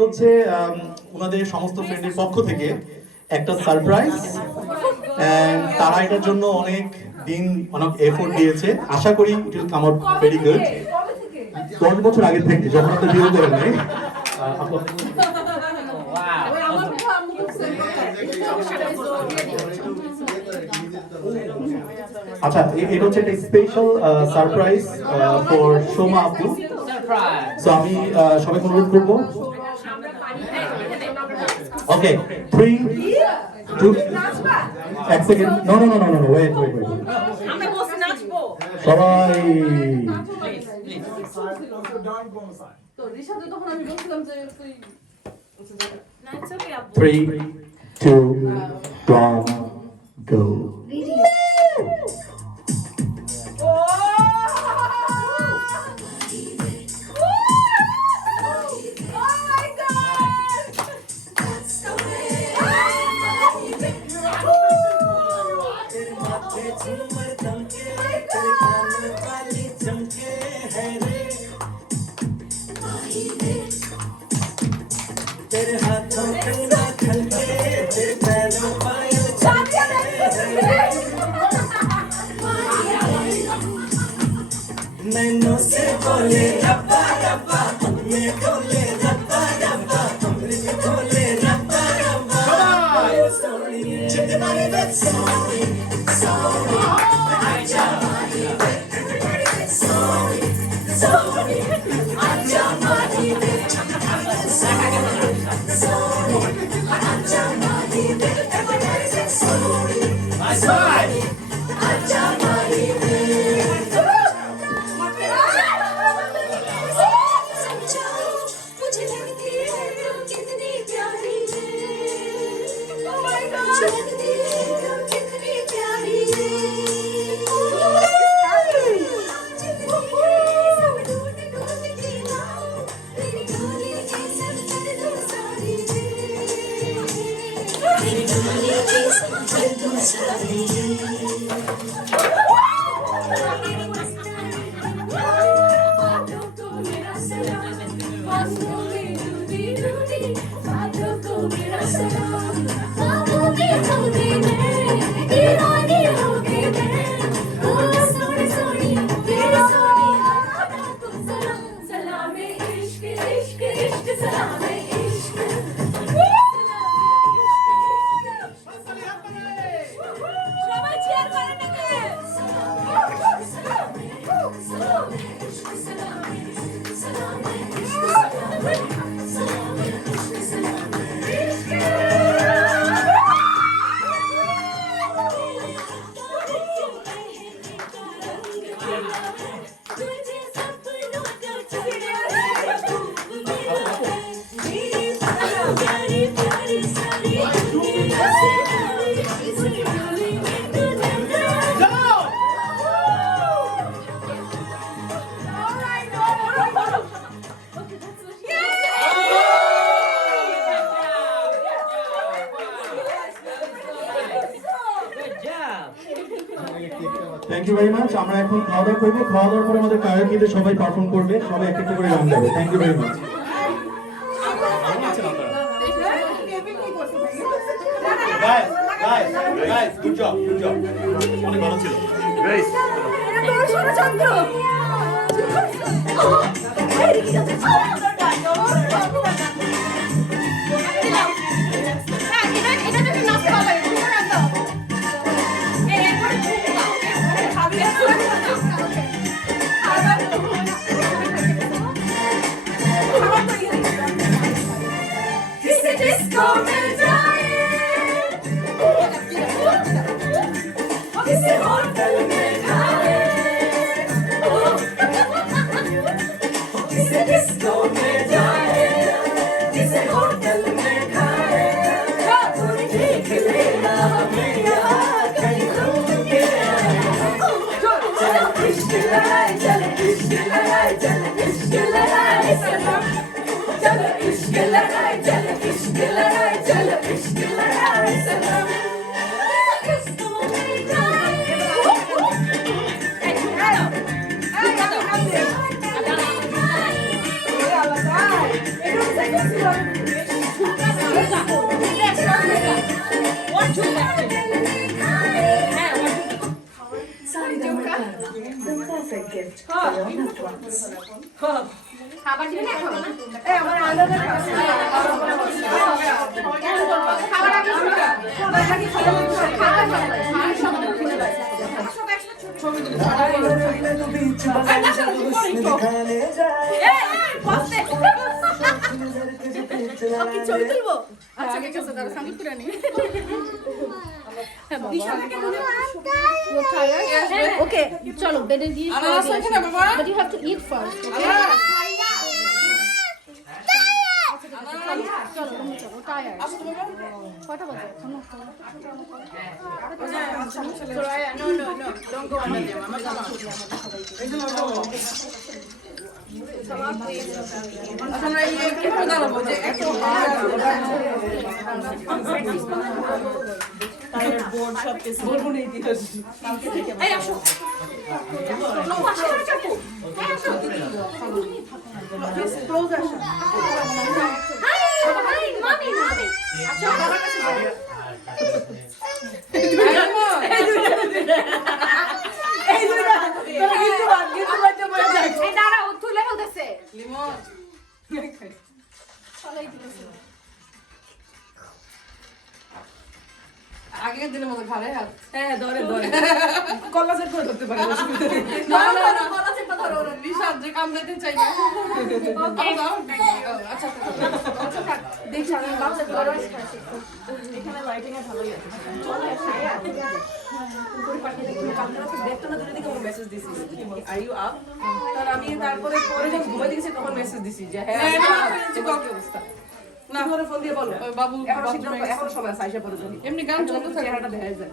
হচ্ছে ওনাদের সমস্ত ফ্রেন্ডের পক্ষ থেকে একটা সারপ্রাইজ তারা এটার জন্য অনেক দিন অনেক এফোর্ট দিয়েছে। আশা করি it will come out very good দশ বছর আগে থেকে যখন আপনি বিয়ে করেন নাই। আচ্ছা এটা হচ্ছে একটা স্পেশাল সারপ্রাইজ ফর সোমা আপু! সো আমি সবাইকে অনুরোধ করব ওকে থ্রি টু এক second no no no no no wait wait wait আমরা বসে নাচবো সবাই Please, please. তো রিশাদে তখন আমি বলছিলাম যে তুই নাচছো কি আপু থ্রি ইউ ভেরি মাচ আমরা এখন খাওয়া দাওয়া করব। খাওয়া দাওয়ার পরে আমাদের কায়োকিতে সবাই পারফর্ম করবে। সবাই একটা একটা করে গান গাবে। থ্যাংক ইউ ভেরি মাচ অনেক ভালো ছিল। किसी so Kışkılara canım kışkılara Perfect gift. খাবার দিবেন এখন? এই আমার আলাদা খাবার আগে শুরু কর। খাবার খাবার সবাই ছবি তুলবো? আচ্ছা ঠিক আছে দাঁড়া সংগীত করে নি। ওকে চলো বেডে গিয়ে আনারস এখানে বাবা? But you have to eat first okay চলো তুমি চলো টায়ার্ড কটা বাজে এখনও আমরা এই কি করে দাঁড়াবো যে এত এই আসো ক্লোজ আসো আগের দিনের মতো হাত হ্যাঁ ধরে ধরে কল্লা সেট করে ধরতে পারে না না না গলা চেপে ধরো ওরা। যে কামড়াতে। ও, আচ্ছা আচ্ছা থাক। দেখছি আমি বাচ্চা গরম খাচ্ছি। তার আমি তারপরে পরে যখন ঘুমাই দিয়েছি তখন মেসেজ দিছি যে হ্যাঁ তোমার কি অবস্থা? না ধরে ফোন দিয়ে বলো? বাবু এখনও সময় আছে আইসা পরে এমনি গান চলতে থাকে। দেখা যায়।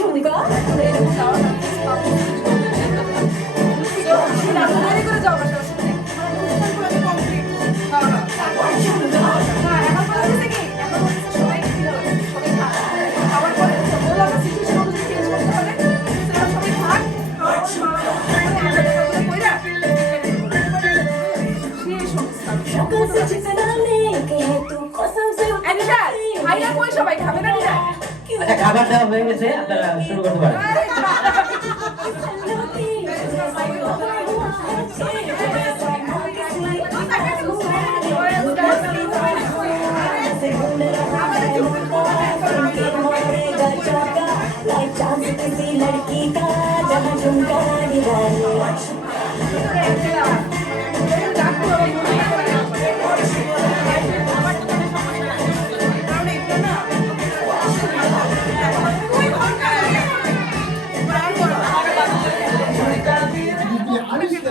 키우니까? 네, 네 뭐 나와서 খাবার দেওয়া হয়ে গেছে আপনারা শুরু করতে পারেন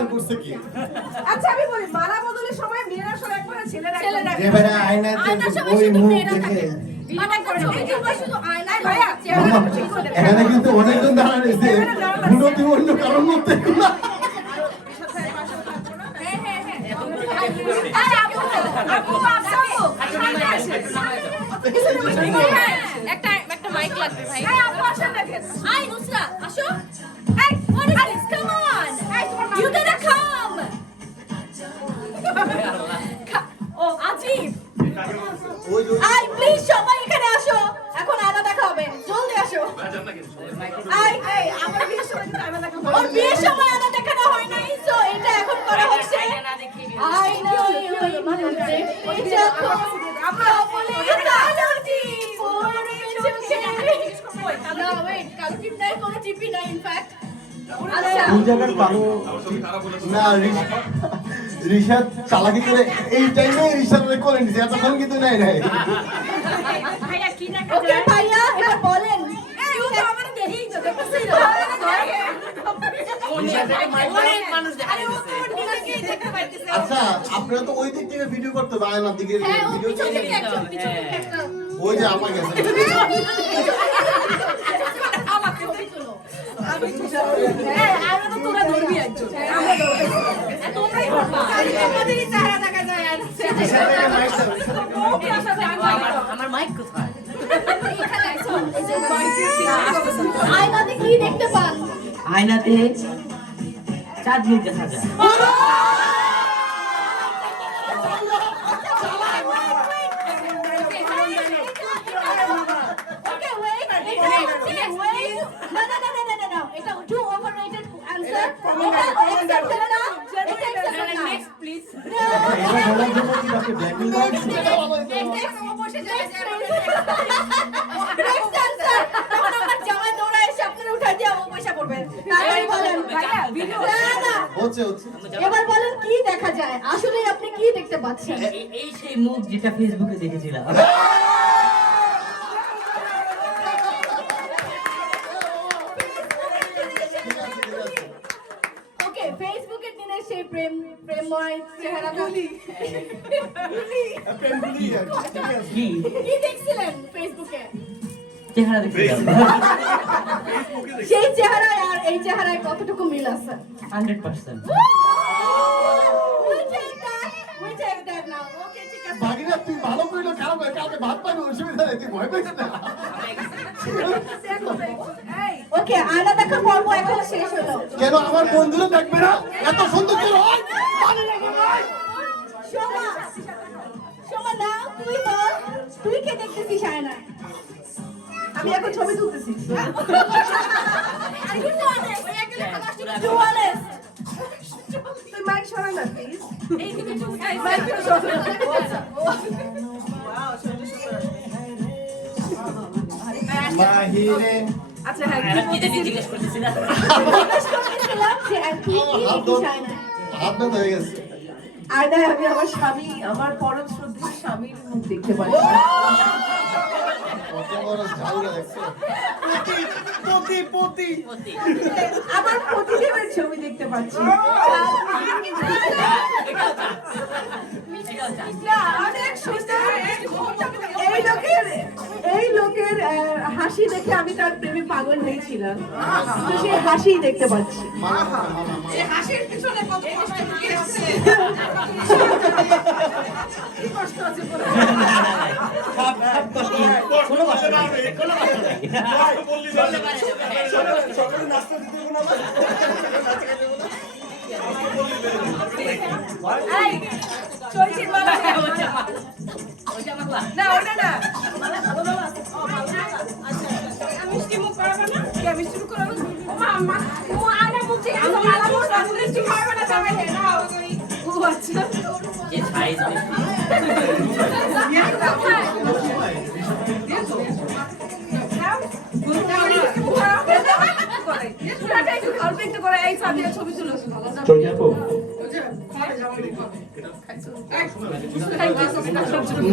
আবিষ্কার করছে কি আচ্ছা আমি বলি মালা বদলের সময় মেয়েরা সব একবারে ছেলেরা ছেলেরা ভাইরা আয়নাতে ওই মুখ দেখে এখানে কিন্তু অনেকজন দাঁড়া রয়েছে গুণতি অন্য কারোর মধ্যে কোনো হ্যাঁ হ্যাঁ হ্যাঁ আরে আপু আপু আপু সামনে আসে হ্যাঁ, একটা একটা মাইক লাগবে ভাই হ্যাঁ আসেন আই নুসরা আসো ইনফ্যাক্ট আচ্ছা। কোন জায়গার কালো না রিশাদ চালাকি করে এই টাইমে রিশাদ করে নিছে এতক্ষণ কিন্তু নাই। নাই ওকে ভাইয়া বলেন। এই ও তো আমার তো আচ্ছা আপনারা তো ওই দিক থেকে ভিডিও করতে পারেন দিকে হ্যাঁ ভিডিও ওই যে আপা গেছে আমরা তো তোরা ধরবি একজন। আমরা তোমরাই আমাদেরই চেহারা দেখা যায় আর ওকে আসলে আমি আমার আমার মাইক কোথায়? এখানে আইছো এই যে আয়নাতে কি দেখতে পান? আয়নাতে চাঁদনি দেখা যায়। জামাই দৌড়ায় এসে আপনারা উঠাই দিয়ে ও পয়সা পড়বে। তাড়াতাড়ি বলেন। না, না। হচ্ছে হচ্ছে এবার বলেন কি দেখা যায় আসলে আপনি কি দেখতে পাচ্ছেন এই- এই সেই মুখ যেটা ফেসবুকে দেখেছিলাম ওকে ফেসবুকের দিনে সেই প্রেম প্রেমময় চেহারাটা চেহারা সেই চেহারায় আর এই চেহারায় কতটুকু মিল আছে তুই ভালো কালকে ভাত অসুবিধা ওকে কেন আমার বন্ধুরা দেখবে না? এত সুন্দর হয়? তুই কে দেখতেছিস আয়নায়? আমি এখন ছবি তুলতেছি. মাইক সরা না প্লিজ মাইক বাহিরে আচ্ছা হ্যাঁ কি জিজ্ঞেস করতেছিলাম। হাত ব্যথা হয়ে গেছে। আয়নায় আমি আমার স্বামী আমার পরম শ্রদ্ধেয় স্বামীর মুখ দেখতে সত্যি। আমার প্রতিদেবের ছবি দেখতে পাচ্ছি। এই লোকের এই লোকের আহ, হাসি দেখে আমি তার প্রেমে পাগল হয়েছিলাম। তো সেই হাসি দেখতে পাচ্ছি।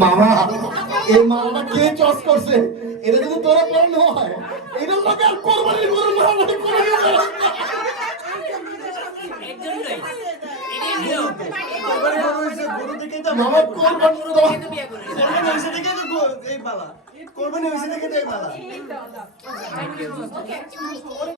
মামা, এই মালাটা কে চয়েস করছে এটা যদি তোরা পড়ানো হয়, এটা লোকে আর কোরবানি করে এর জন্যই। এটাই নিয়ম। মামা কোরবানি গরু দেওয়া বিয়ে করে। কোরবানি হয়েছে দেখে তো এই মালা